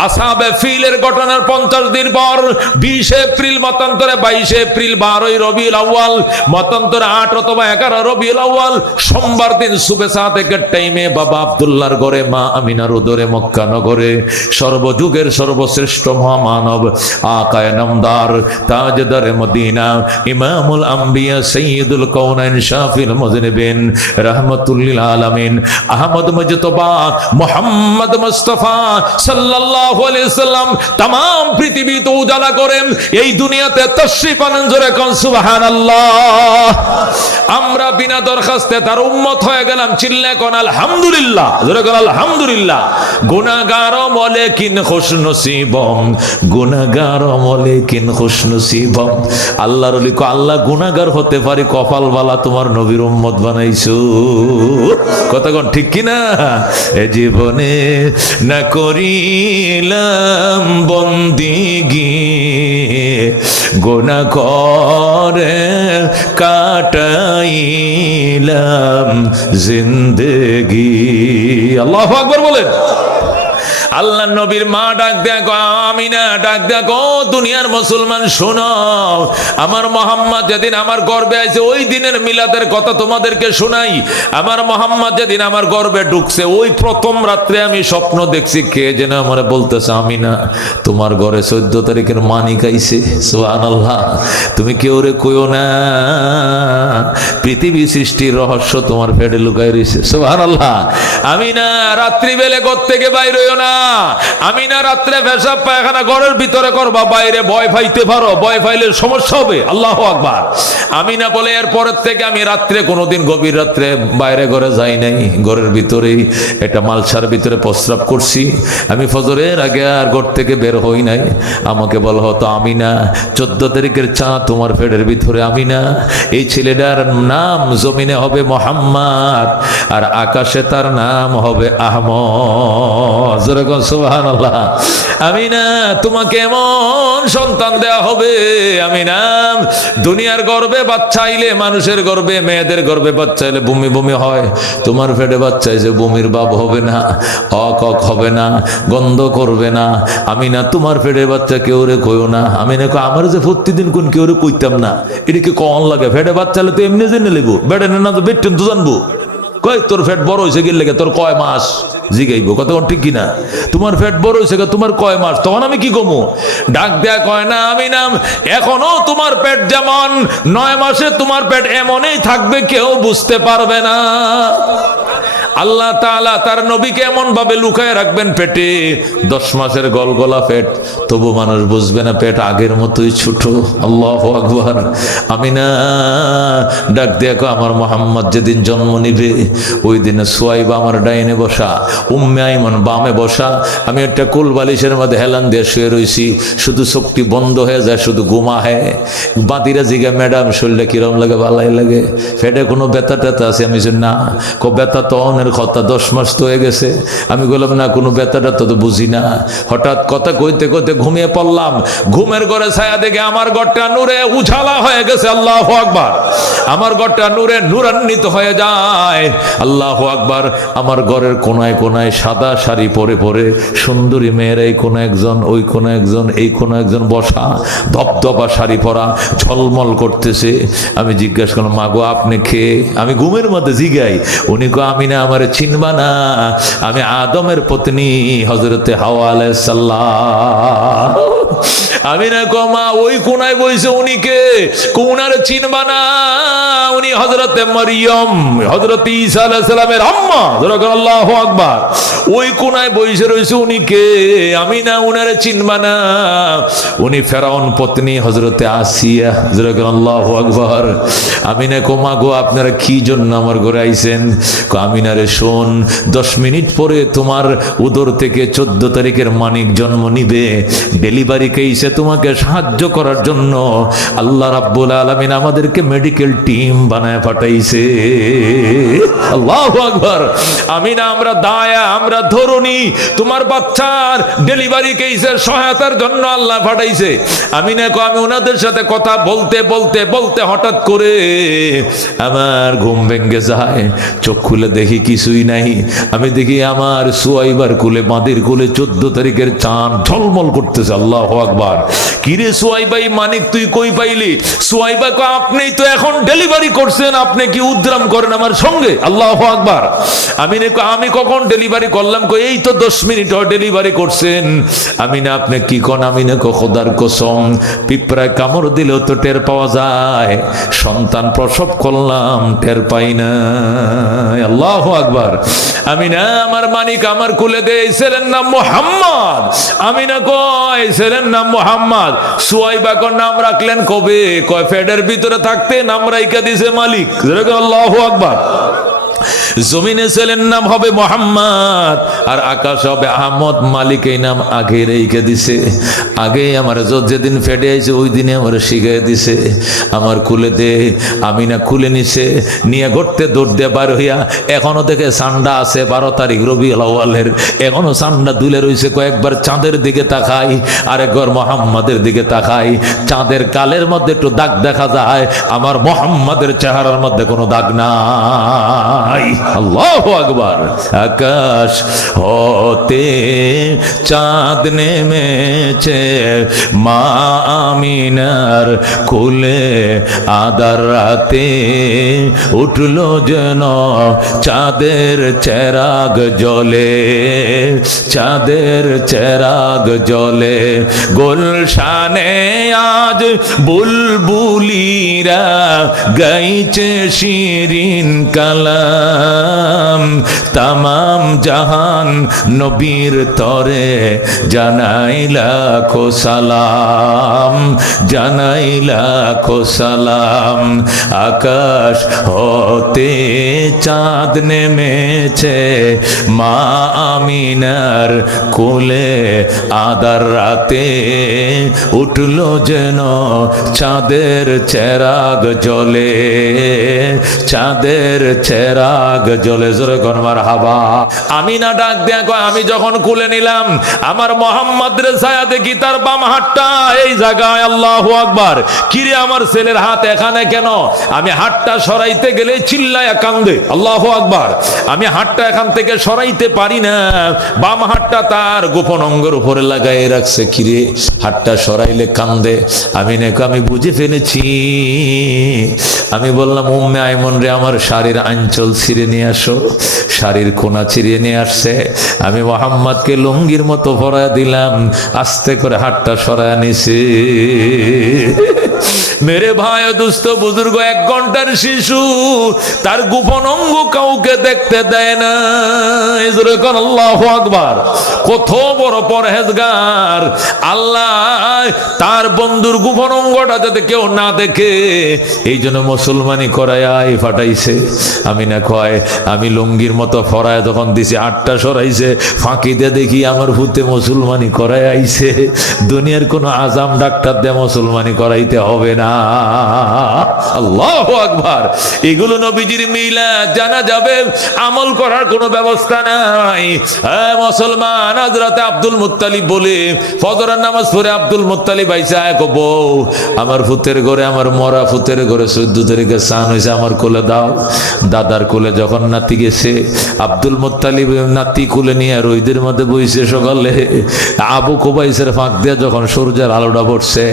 আসহাবে ফিলের ঘটনার ৫০ দিন পর, ২০ এপ্রিল মতান্তরে ২২ এপ্রিল ১২ই রবিউল আউয়াল মতান্তরে ৮ অথবা ১১ রবিউল আউয়াল সোমবার দিন সুবে সাদেকের টাইমে বাবা আব্দুল্লাহর ঘরে মা আমিনার উদরে মক্কা নগরে সর্বযুগের সর্বশ্রেষ্ঠ মহামানব আকায়ে নামদার তাজদারে মদিনা ইমামুল আম্বিয়া সাইয়্যিদুল কাউনাইন শাফিউল মুযনিবিন রাহমাতুল লিল আলামিন আহমদ মুজতবা মুহাম্মদ মুস্তাফা সাল্লাল্লাহু আলাইহি সাল্লাম তাম পৃথিবীতে উজালা করেন, এই দুনিয়াতে তাশরীফ আনেন। জোরে কোন সুবহানাল্লাহ। আমরা বিনা দরখাস্তে তার উম্মত হয়ে গেলাম। চিল্লায় কোন আলহামদুলিল্লাহ। জোরে কোন আলহামদুলিল্লাহ। গুনাহগার মলেকিন খুশনসিবম, গুনাহগার মলেকিন খুশনসিবম। আল্লাহর ওলি কো আল্লাহ গুনাহগার হতে পারি, কপাল বালা তোমার নবীর উম্মত বানাইছো। কথা কোন ঠিক কি না? এ জীবনে না করিলাম বন্দিগি, গুনাহ করে কাটাইলাম জিন্দেগি। আল্লাহু আকবার বলেন। আল্লাহ নবীর মা ডাক দেখো, আমিনা ডাক দেখো, দুনিয়ার মুসলমান শোনো, আমার মোহাম্মদ যেদিন আমার গর্ভে আছে ওই দিনের মিলাদের কথা তোমাদেরকে শোনাই। আমার মোহাম্মদ যেদিন আমার গর্ভে ঢুকছে ওই প্রথম রাত্রে আমি স্বপ্ন দেখছি, কে যেন আমার বলতেছে আমিনা তোমার ঘরে 14 তারিখের মানিক আইছে। সুবহানাল্লাহ। তুমি কেউ রে কইও না, পৃথিবী সৃষ্টির রহস্য তোমার পেটে লুকাই রয়েছে। সুবহানাল্লাহ। আমিনা রাত্রি বেলে ঘর থেকে বাইরে হইও না। আমিনা রাত্রে পেশাব পায়খানা ঘরের ভিতরে করবা, বাইরে ভয় পাইতে পারো, ভয় পাইলে সমস্যা হবে। আল্লাহু আকবার। আমিনা বলে এরপরের থেকে আমি রাত্রে কোনোদিন গভীর রাত্রে বাইরে ঘরে যাই নাই, ঘরের ভিতরেই একটা মালসার ভিতরে প্রস্রাব করছি। আমি ফজরের আগে আর ঘর থেকে বের হই নাই। আমাকে বলা হতো আমিনা 14 তারিখের চাঁদ তোমার পেটের ভিতরে। আমিনা এই ছেলেটার নাম জমিনে হবে মোহাম্মদ আর আকাশে তার নাম হবে আহমদ। সুবহানাল্লাহ। আমিনা তোমাকে এমন সন্তান দেয়া হবে। আমিনা দুনিয়ার গর্ভে বাচ্চা আইলে, মানুষের গর্ভে মেয়েদের গর্ভে বাচ্চা আইলে বমি বমি হয়, তোমার পেটে বাচ্চা এসে বমির ভাব হবে না, অক হবে না, গন্ধ করবে না। আমিনা তোমার পেটের বাচ্চা কেউ রে কইও না। আমিনা কো আমার যে প্রতিদিন কোন কেউ রে কইতাম না, এটা কি কন লাগে? পেটে বাচ্চা হলে তো এমনি জেনে নেবো, বেড়ে না তো বেটেন তো জানবো। কয় তোর পেট বড় হয়েছে গেলে তোর কয় মাস জিগাইবো, কথা ঠিক কিনা? তোমার পেট বড় হয়েছে তোমার কয় মাস, তখন আমি কি কমু? ডাক দেয়া কয় না আমি নাম এখনো তোমার পেট যেমন 9 মাসে তোমার পেট এমনই থাকবে, কেউ বুঝতে পারবে না। আল্লাহ তাআলা তার নবীকে এমন ভাবে লুকায় রাখবেন পেটে, 10 মাসের গলগলা পেট, তবু মানুষ বুঝবে না পেট আগের মতোই ছোট। আল্লাহু আকবার। আমিনা ডাক দেখো, আমার মোহাম্মদ যেদিন জন্ম নিবে ওই দিনে সুয়াইবা আমার ডাইনে বসা, উম্মে আইমান বামে বসা, আমি একটা কুল বালিশের মধ্যে হেলান দিয়ে শুয়ে রয়েছি, শুধু চোখটি বন্ধ হয়ে যায়, শুধু ঘুমা হয়। বাতিরা জিগা ম্যাডাম শরীরটা কিরম লাগে? ভালাই লাগে। পেটে কোনো ব্যথা ট্যাথা আছে? আমি না, কো ব্যথা তো অনের কথা, 10 মাস তো হয়ে গেছে। আমি বললাম না, কোনো ব্যথাটা তো বুঝি না। হঠাৎ কথা কইতে কইতে ঘুমিয়ে পড়লাম। ঘুমের ঘরে ছায়া দেখে আমার ঘরটা নূরে উজালা হয়ে গেছে। আল্লাহু আকবার। আমার ঘরটা নূরে নূরান্বিত হয়ে যায়। আল্লাহু আকবার। আমার ঘরের কোনায় কোনায় সাদা শাড়ি পরে পরে সুন্দরী মেয়েরা এই কোন একজন, ওই কোন একজন, এই কোন একজন বসা, ধপধপা শাড়ি পরা, ঝলমল করতেছে। আমি জিজ্ঞাসা করলাম, মাগো আপনি কে? আমি ঘুমের মধ্যে জিগাই। উনি কো, আমি না, আমার চিনবা না, আমি আদমের পত্নী হযরতে হাওয়া আলাইহিস সালাম। আমি না কো, মা ওই কোনায় বইছে উনি কে? কোনারে চিনবা না, উনি হযরতে মরিয়ম, হযরত ঈসা আলাইহিস সালামের আম্মা। যখন আল্লাহু আকবার। ওই কোনায় বইছে রইছে উনি কে? আমি না, উনারে চিনবা না, উনি ফেরাউন পত্নী হযরতে আসিয়া। যখন আল্লাহু আকবার। আমি না কো, মা গো আপনারা কি জন্য আমার ঘরে আইছেন? আমি না রে, শোন, 10 মিনিট পরে তোমার উদর থেকে 14 তারিখের মানিক জন্ম নিবে। ডেলিভারি কেসে তোমাকে সাহায্য করার জন্য আল্লাহ রাব্বুল আলামিন আমাদেরকে মেডিকেল টিম বানায় পাঠাইছে। আল্লাহু আকবার। আমি না, আমরা দায়া, আমরা ধরুনি, তোমার বাচ্চার ডেলিভারি কেসের সহায়তার জন্য আল্লাহ পাঠাইছে। আমি না কো, আমি ওনাদের সাথে কথা বলতে বলতে বলতে হঠাৎ করে আমার ঘুম ভেঙে যায়। চোখ খুলে দেখি কিছুই নাই। আমি দেখি আমার সুয়াইবার কুলে, বাঁদির কুলে 14 তারিখের চাঁদ ঝলমল করতেছে। আল্লাহু আকবার। কিরে সুয়াইবাই, মানিক তুই কই পাইলি? সুয়াইবা কো, আপনিই তো এখন ডেলিভারি করছেন, আপনি কি উদ্রাম করেন আমার সঙ্গে? আল্লাহু আকবার। আমি না, আমি কখন ডেলিভারি করলাম? কই এই তো 10 মিনিট ডেলিভারি করছেন। আমি না, আপনি কি কোন? আমি না কো, খোদার কসম, পিঁপড়ায় কামড় দিলেও তো টের পাওয়া যায়, সন্তান প্রসব করলাম টের পাই না। আল্লাহু আকবার। আমি না, আমার মানিক আমার কুলে দে, এই ছেলের নাম মুহাম্মদ। আমি না কয়, ছেলের নাম মুহাম্মদ। সুয়াইবা কোন নাম রাখলেন কবে? কয় ফেডের ভিতরে থাকতে নাম রাইখা দিছে মালিক। আল্লাহু আকবার। জমিনে ছেলের নাম হবে মোহাম্মদ, আর আকাশ হবে আহমদ। মালিক এই নাম আগে রেখে দিছে। আগে আমার যেদিন ফেটে আইছে ওই দিনে আমার শিখাই দিছে। আমার কুলে দে। আমি না কুলে নিছে, নিয়ে ঘুরতে দৌড় দিয়ে বার হইয়া এখনো দেখে সান্ডা আছে 12 তারিখ রবিউল আউয়ালের, এখনো সান্ডা দুলে রইছে। কয়েকবার চাঁদের দিকে তাকাই, আরেকবার মোহাম্মদের দিকে তাকাই। চাঁদের কালের মধ্যে একটু দাগ দেখা যায়, আমার মোহাম্মদের চেহারার মধ্যে কোনো দাগ নাই। আল্লাহু আকবার। আকাশ হতে চাঁদ নেমেছে, মা আমিনার কোলে আদার রাতে উঠলো যেন চাঁদের চেরাগ জ্বলে, চাঁদের চেরাগ জ্বলে। গুলশানে আজ বুলবুলিরা গাইছে শিরিন কালাম, তামাম জাহান নবীর তরে জানাই লাখো সালাম, জানাই লাখো সালাম। আকাশ হতে চাঁদ নেমেছে, মা আমিনার কোলে আদার রাতে উঠলো যেন চাঁদের চেরাগ জ্বলে, চাঁদের চেরাগ জ্বলে। জোরে কোন মারহাবা। আমি না ডাক দেয়া কয়, আমি যখন কুলে নিলাম আমার মোহাম্মদ রে ছায়া দেখি তার বাম হাতটা এই জায়গায়। আল্লাহু আকবার। কিরে আমার ছেলের হাত এখানে কেন? আমি হাতটা সরাইতে গেলে চিল্লায়া কান্দে। আল্লাহু আকবার। আমি হাতটা এখান থেকে সরাইতে পারি না, বাম হাতটা তার গোপন অঙ্গের উপরে লাগাই রাখছে। কিরে হাতটা সরাইলে কান্দে। আমি বুঝে ফেলেছি। আমি বললাম, উম্মে আইমন রে, আমার শাড়ির আঁচল ছিঁড়ে নিয়ে আসো। শাড়ির কোনা ছিঁড়ে নিয়ে আসছে। আমি মোহাম্মদকে লুঙ্গির মতো পরায় দিলাম, আস্তে করে হাতটা সরায় নিছে। মেরে ভাই দুস্থ বুজুর্গ, 1 ঘন্টার শিশু, তার গোপন অঙ্গ কাউকে দেখতে দেয় না। আল্লাহু আকবার। কত বড় পরহেজগার। আল্লাহ তার বন্ধুর গোপন অঙ্গটা যাতে কেউ না দেখে, এই জন্য মুসলমানি করায় ফাটাইছে। আমিনা কয় আমি লুঙ্গির মতো ফরায় তখন দিছি, 8টা সরাইছে, ফাঁকিতে দেখি আমার ভূতে মুসলমানি করাই আইছে। দুনিয়ার কোনো আজাম ডাক্তার দিয়ে মুসলমানি করাইতে হবে না। আল্লাহু আকবার। এগুলো নবীজির মিলাদ জানা যাবে, আমল করার কোনো ব্যবস্থা নাই। হ্যাঁ মুসলমান, হযরত আব্দুল মুত্তালিব বলে ফজরের নামাজ পড়ে আব্দুল মুত্তালিব আইসা এক বউ, আমার ফুতের ঘরে, আমার মরা ফুতের ঘরে 14 তারিখে স্নান হয়েছে, আমার কোলে দাও। দাদার কোলে যখন নাতি গেছে, আব্দুল মুত্তালিব নাতি কোলে নিয়ে রোদের মধ্যে বইছে। সকালে আবু কুবাইসের ফাঁক দিয়ে যখন সূর্যের আলোটা পড়ছে,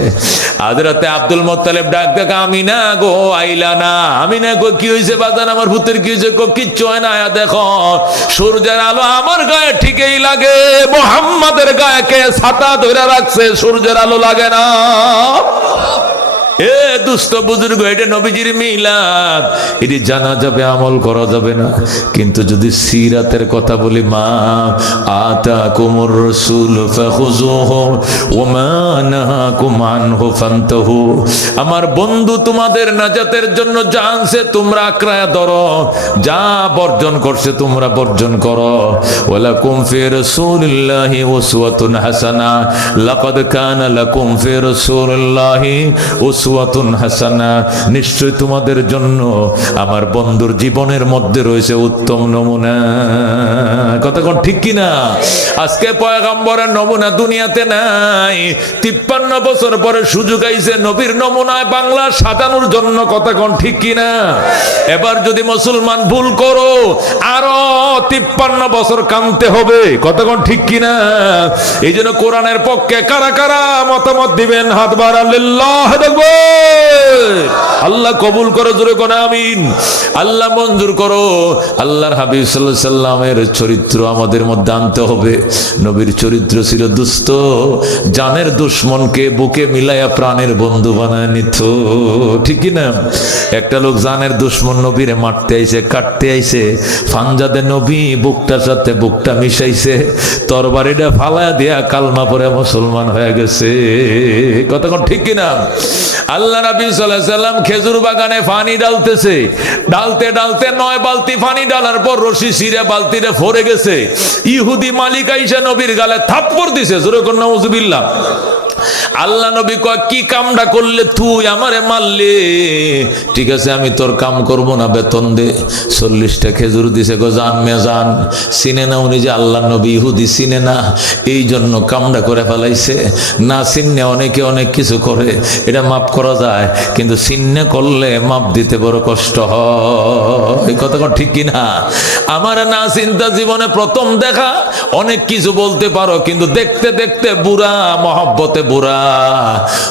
হযরতে আব্দুল মুত্তালিব ডাক দেখা, আমিনা গো আইলা না? আমিনা গো কি হয়েছে বাজান, আমার ভূতের কি হয়েছে? কিচ্ছু হয় না, দেখো সূর্যের আলো আমার গায়ে ঠিকই লাগে, মুহাম্মাদের গায়ে কে ছাতা ধরে রাখছে, সূর্যের আলো লাগে না। এ দুষ্ট বুজুর্গ, এটা নবীজির মিলাদ, এটি জানা যাবে, আমল করা যাবে না। কিন্তু যদি সিরাতের কথা বলি, মা আতাকুমুর রাসূল ফাখুযুহু ওয়া মা নাহাকুম আনহু ফান্তাহু, আমার বন্ধু তোমাদের নাজাতের জন্য যা আনছে তোমরা আঁকড়ায়া ধরো, যা বর্জন করছে তোমরা বর্জন করো। ওয়ালাকুম ফি রাসূলিল্লাহি উসওয়াতুন হাসানাহ, লাকাদ কানা লাকুম ফি রাসূলিল্লাহি উসওয়াতুন হাসানাহ, নিশ্চয় তোমাদের জন্য আমার বন্ধুর জীবনের মধ্যে রয়েছে উত্তম নমুনা। কথা কোন ঠিক কিনা? আজকে পয়গম্বরের নমুনা দুনিয়াতে নাই। 53 বছর পরে সুযোগ আইছে নবীর নমুনায় বাংলা সাজানোর জন্য। কথা কোন ঠিক কিনা? এবার যদি মুসলমান ভুল করো, আরো 53 বছর কাঁদতে হবে। কথা কোন ঠিক কিনা? এই জন্য কোরআনের পক্ষে কারা কারা মতামত দিবেন, হাত বাড়ান, লিল্লাহ দেখবো। আল্লাহ কবুল করো, জোরে কোন আমিন। আল্লাহ মঞ্জুর করো। আল্লাহর হাবিব সাল্লাল্লাহু আলাইহি সাল্লামের চরিত্র আমাদের মধ্যে আনতে হবে। নবীর চরিত্র ছিল দুস্থ, জানের দুশ্মনকে বুকে মিলাইয়া প্রাণের বন্ধু বানায় নিত। ঠিক কিনা? একটা লোক জানের দুশ্মন নবীরে মারতে আইছে, কাটতে আইছে, ফানজাদে নবী বুকটার সাথে বুকটা মিশাইছে, তরবারিটা ফালায়া দিয়া কালমা পড়ে মুসলমান হয়ে গেছে। কথা কোন ঠিক কিনা? আল্লাহ নবী সাল্লাল্লাহু আলাইহি সাল্লাম খেজুর বাগানে পানি ঢালতেছে, ঢালতে ঢালতে 9 বালতি পানি ঢালার পর রশি ছিঁড়ে বালতিটা ভরে গেছে। ইহুদি মালিক আইসা নবীর গালে থাপ্পড় দিছে, জোরে কোন নাউজুবিল্লাহ। আল্লাহ নবী কয়, কি কামটা করলে তুই আমারে মারলে? ঠিক আছে আমি তোর কাম করব না, বেতন দে। 40টা খেজুর দিছে। গো জান মে জান, চিনে না উনি যে আল্লাহ নবী, ইহুদি চিনে না, এই জন্য কামটা করে ফেলাইছে। না চিনে অনেকে অনেক কিছু করে, এটা মাফ করা যায়, কিন্তু চিনে করলে মাপ দিতে বড় কষ্ট হয়। এই কথা ঠিক কিনা? আমার না চিন্তা জীবনে প্রথম দেখা, অনেক কিছু বলতে পারো, কিন্তু দেখতে দেখতে বুড়া, মহব্বতে বুড়া।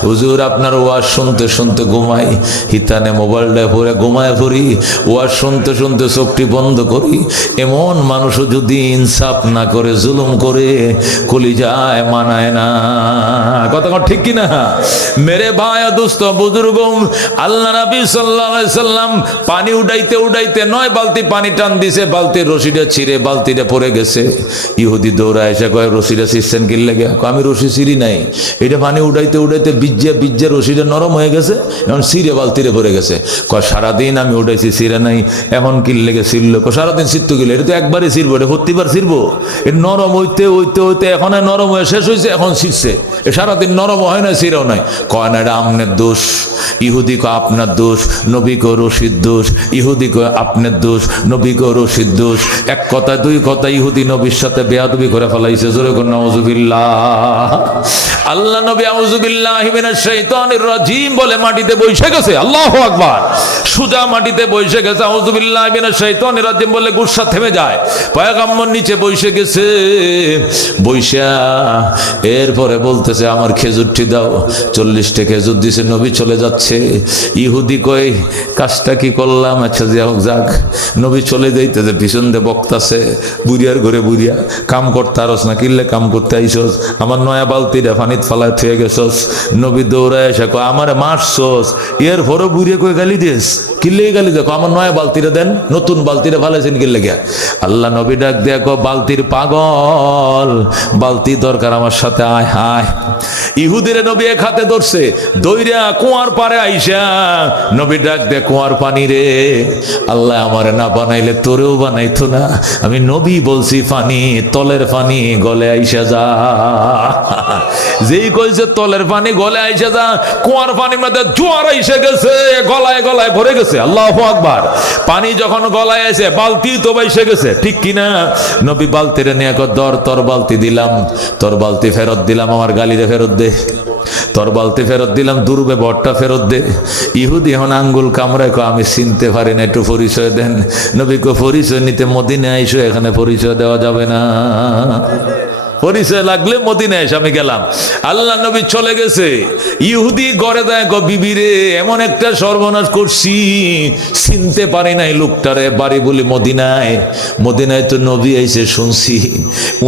হুজুর আপনার ওয়াজ শুনতে শুনতে ঘুমাই, হিতানে মোবাইলটা পরে ঘুমায় পড়ি, ওয়াজ শুনতে শুনতে চোখটি বন্ধ করি। এমন মানুষও যদি ইনসাফ না করে, জুলুম করে, কলিজায় মানায় না। কথা ঠিক কিনা? মেরে ভাই দোস্ত বুজুর্গ, আল্লাহ নবী সাল্লাল্লাহু আলাইহি সাল্লাম পানি উঠাইতে উঠাইতে 9 বালতি পানি টান দিছে, বালতির রশিটা ছিঁড়ে বালতিটা পড়ে গেছে। ইহুদি দৌড়া এসে কয়, রশিটা ছিঁড়ছেন কি লাগে? আমি রশি ছিঁড়ি নাই, এটা পানি উঠাইতে উঠাইতে বিজ্জা রশিটা নরম হয়ে গেছে, এখন ছিঁড়ে বালতিরে পড়ে গেছে। কয় সারাদিন আমি উঠাইছি, ছিঁড়ে নাই, এখন কি লেগে ছিঁড়লো? সারাদিন ছিঁড়তে গেলে এটা তো একবারে ছিঁড়বো, এটা প্রতিবার ছিঁড়বো? এটা নরম হইতে হইতে হইতে এখন নরম হয়ে শেষ হয়েছে, এখন ছিঁড়ছে। এ সারাদিন নরম হয় না, ছিঁড়েও নাই। কয় না এটা আমনের দোষ। ইহুদি কয় আপনার দোষ, নবী কয় রশিদ দোষ। ইহুদি কয় আপনার দোষ, নবী কয় রশিদ দোষ। এক কথা দুই কথা, ইহুদি নবীর সাথে বেয়াদবি করে ফেলাইছে। জোরে কোন নাউজুবিল্লাহ। আল্লাহ নবী আউযু বিল্লাহি মিনাশ শাইতানির রাজিম বলে মাটিতে বসে গেছে। আল্লাহু আকবার। সুজা মাটিতে বসে গেছে, আউযু বিল্লাহি মিনাশ শাইতানির রাজিম বলে গুসা থেমে যায়। পয়গম্বর নিচে বসে গেছে, বইসা এরপরে বলতেছে আমার খেজুরটি দাও। 40টা খেজুর দিছে, নবী চলে যাচ্ছে। ইহুদি কই কাজটা কি করলাম? আচ্ছা যাক। নবী চলে যাইতেছে, পিছন দিয়ে বক্তাছে, বুড়িয়ার ঘরে বুড়িয়া, কাম করতে আরস না, কিনলে কাম করতে আইসস, আমার নয়া বালতিটা পানিত ফালা ফালায় থুয়ে গেছস। নবী দৌড়ায় এসে কয় আমারে মারছস, এর পরে বুড়িয়ে কই গালি দিস, কিল্লে গালি দেখো আমার নয়া বালতিরে দেন, নতুন বালতিরে ফালাইছেন কিল্লে গিয়া। আল্লাহ নবী ডাক দেখো বালতির পাগল, বালতি দরকার আমার সাথে আয় হায়। ইহুদিরে নবী এক হাতে ধরছে, দইরা কুয়ার পারে আইসা নবী ডাক দে কুয়ার পানি রে, আল্লাহ আমারে না বানাইলে তোরেও বানাইতো না, আমি নবী বলছি পানি, তলের পানি গলে আইসা যা। যেই কইছে তলের পানি গলে আইসা যা, কুয়ার পানির মধ্যে জোয়ার আইসা গেছে, গলায় গলায় ভরে গেছে। আল্লাহু আকবার। পানি যখন গলায় আসে বালতি তো বাইসে গেছে, ঠিক কিনা? নবী বালতিরে নিয়ে দর তোর বালতি দিলাম, তোর বালতি ফেরত দিলাম, আমার গালিরে ফেরত দে, তোর বালতি ফেরত দিলাম, দুর্ব্যবহারটা ফেরত দে। ইহুদি এখন আঙ্গুল কামড়ায় কো আমি চিনতে পারি না, একটু পরিচয় দেন। নবী কো পরিচয় নিতে মদিনায় আইসো, এখানে পরিচয় দেওয়া যাবে না, পরিচয় লাগলে মদিনায় এসে আমি গেলাম। আল্লাহ নবী চলে গেছে, ইহুদি গড়ে দেয় গো বিবিরে এমন একটা সর্বনাশ করছি, চিনতে পারি নাই লোকটারে, বাড়ি বলি মদিনায়, মদিনায় তো নবী আইছে শুনছি,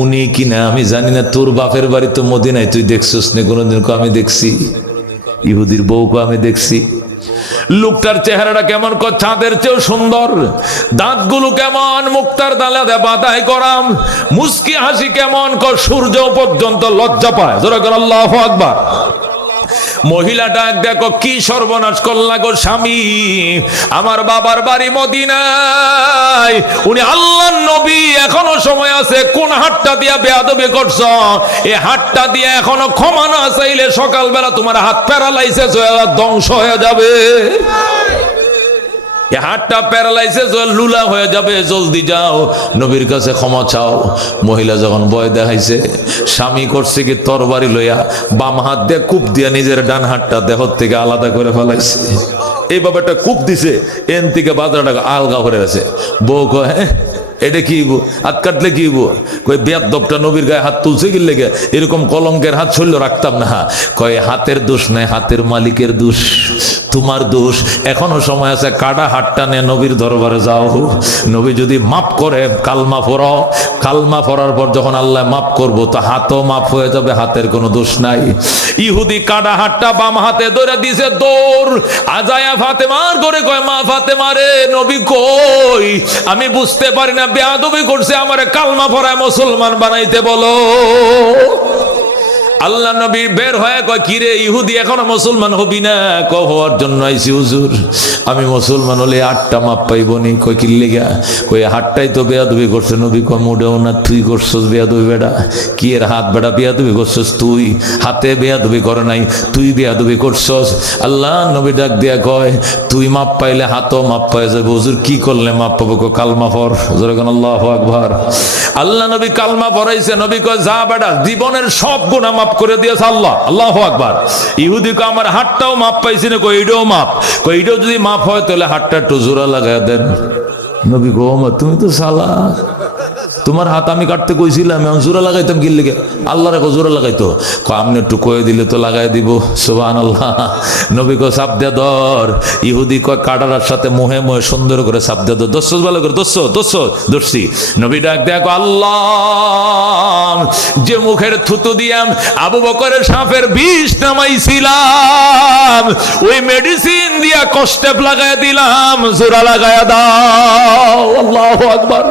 উনি কিনা আমি জানি না, তোর বাপের বাড়ি তো মদিনায়, তুই দেখছিস না কোনোদিন? আমি দেখছি, ইহুদির বউকে আমি দেখছি। লোকটার চেহারাটা কেমন, চাঁদের চেয়েও সুন্দর, দাঁতগুলো কেমন মুক্তার দালাতে বাধাই করাম, মুস্কি হাসি কেমন, সূর্য পর্যন্ত লজ্জা পায়। জোরে করে আল্লাহু আকবার। মহিলাটা দেখো কি সর্বনাশ করলা গো স্বামী, আমার বাবার বাড়ি মদিনায়, উনি আল্লাহর নবী, এখনো সময় আছে, কোন হাতটা দিয়া বেয়াদবি করছ, এই হাতটা দিয়ে এখনো ক্ষমা না চাইলে সকালবেলা তোমার হাত প্যারালাইসিস হয়ে ধ্বংস হয়ে যাবে, হাতটা প্যারালাইসিস লুলা হয়ে যাবে, জলদি যাও নবীর কাছে ক্ষমা চাও। মহিলা যখন ভয় দেখাইছে, স্বামী করছে কি তরবারি লইয়া বাম হাত দিয়ে কূপ দিয়া নিজের ডান হাতটা দেহ থেকে আলাদা করে ফেলাইছে, এইভাবে একটা কূপ দিছে, এন থেকে বাজারটা আলগা করে আছে। বউ কয় হ্যাঁ এটা কি হাত কাটলে কি কই বেয়াদবটা নবীর গায়ে হাত তুলছে কি লেগে, এরকম কলঙ্কের হাত ছড়ল রাখতাম না। কয় হাতের দোষ নাই, হাতের মালিকের দোষ, তোমার দোষ, এখনো সময় আছে, কাটা হাতটা নিয়ে নবীর দরবারে যাও, নবী যদি মাফ করে কালমা পড়াও, কালমা পড়ার পর যখন আল্লাহ মাফ করবো তো হাতও মাফ হয়ে যাবে, হাতের কোনো দোষ নাই। ইহুদি কাটা হাতটা বাম হাতে ধরে দিছে, দৌড় আজায়া ফাতেমার করে কয় মা ফাতেমা রে, নবী কই, আমি বুঝতে পারি না, বেয়াদবি করছে, আমারে কালমা পড়ায় মুসলমান বানাইতে বলো। আল্লাহ নবী বের হয়ে কয় কিরে ইহুদি এখনো মুসলমান হবি না? হওয়ার জন্য আইছি হুজুর, আমি মুসলমান হলে 8টা মাপ পাইবনি। কয় কি লেগা? কই হাতটাই তো বেয়াদবি করছে। নবী কয় মোটেও না, তুই করছস বেয়াদবি বেটা, কি এর হাত বেটা বেয়াদবি করছস, তুই হাতে বেয়াদবি করে নাই, তুই বেয়াদবি করছস। আল্লাহ নবী ডাক দিয়া কয় তুই মাপ পাইলে হাতও মাপ পাই যাবে। হুজুর কি করলে মাপ পাবো? কালমা পড়। জোরে কোন আল্লাহু আকবার। আল্লাহ নবী কালমা পড়াইছে। নবী কয় যা বেটা, জীবনের সব গুনাহ মাফ করে দিয়েছে আল্লাহ। আল্লাহু আকবার। ইহুদি কয় আমার হাতটাও মাপ পাইছি না। কই এটাও মাপ। কই এটাও যদি মাপ হয় তাহলে হাতটা একটু জোড়া লাগায় দেন। নবী কয় ওমা তুমি তো সালাক, তোমার হাত আমি কাটতে কইছিলাম, আমি জোড়া লাগাইতাম কি লেগে? আল্লাহ রেখো জোড়া লাগাইতো। আপনি একটু কয়ে দিলে তো লাগাই দিব। সুবহানাল্লাহ। নবী কয় চাপ দে ধর। ইহুদি কয় কাটারার সাথে মোহে মোহে সুন্দর করে চাপ দে ধর। দর্শো ভালো করে, দর্শো দর্শো দর্শি। নবী ডাক দেখো আল্লাহ, যে মুখের থুতু দিয়াম আবু বকরের সাপের বিষ নামাইছিলাম, ওই মেডিসিন দিয়া কষ্টে লাগাই দিলাম, জোড়া লাগায়া দাও। আল্লাহু আকবার।